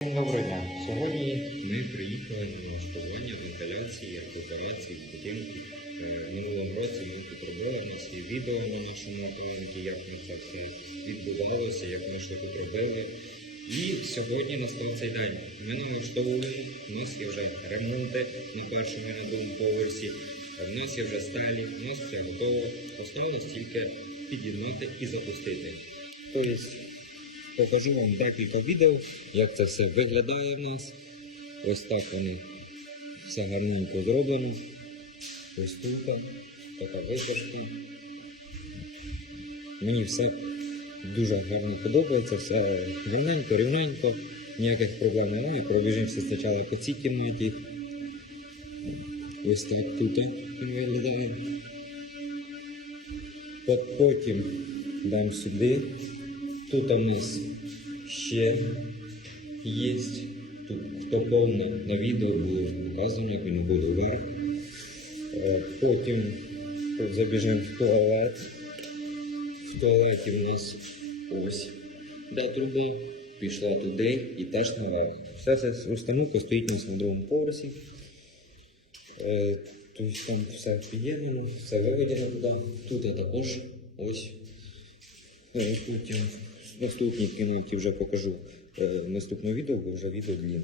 Доброго дня. Сьогодні ми приїхали на налаштування вентиляції, рекуперації в будинку. Е, Минулому році ми робили у нас є відео на нашому аккаунті, як ми це все відбувалося, як ми що тут робили. І сьогодні настав цей день. Ми налаштовуємо, у нас є вже ремонти на першому і на другому поверсі, в нас є вже стелі, у нас все готово. Осталось тільки під'єднати і запустити. Тобто покажу вам декілька відео, як це все виглядає в нас. Ось так вони все гарненько зроблено. Ось тут така витяжка. Мені все дуже гарно подобається, все рівненько, рівненько, ніяких проблем немає. Пробіжимося спочатку по цій кімнаті. Ось так тут він виглядає. Потім дам сюди. Тут нас ще є. Тут хто повне на відео було показано, як він буде вверх. Е, Потім тут забіжимо в туалет. В туалеті в нас ось де труба, пішла туди і теж наверх. Вся ця установка стоїть на другому поверсі. Е, Тобто там все під'єднано, все виведено туди. Тут я також ось Е, Потім в наступній кімнаті вже покажу е, наступне відео, бо вже відео длінне.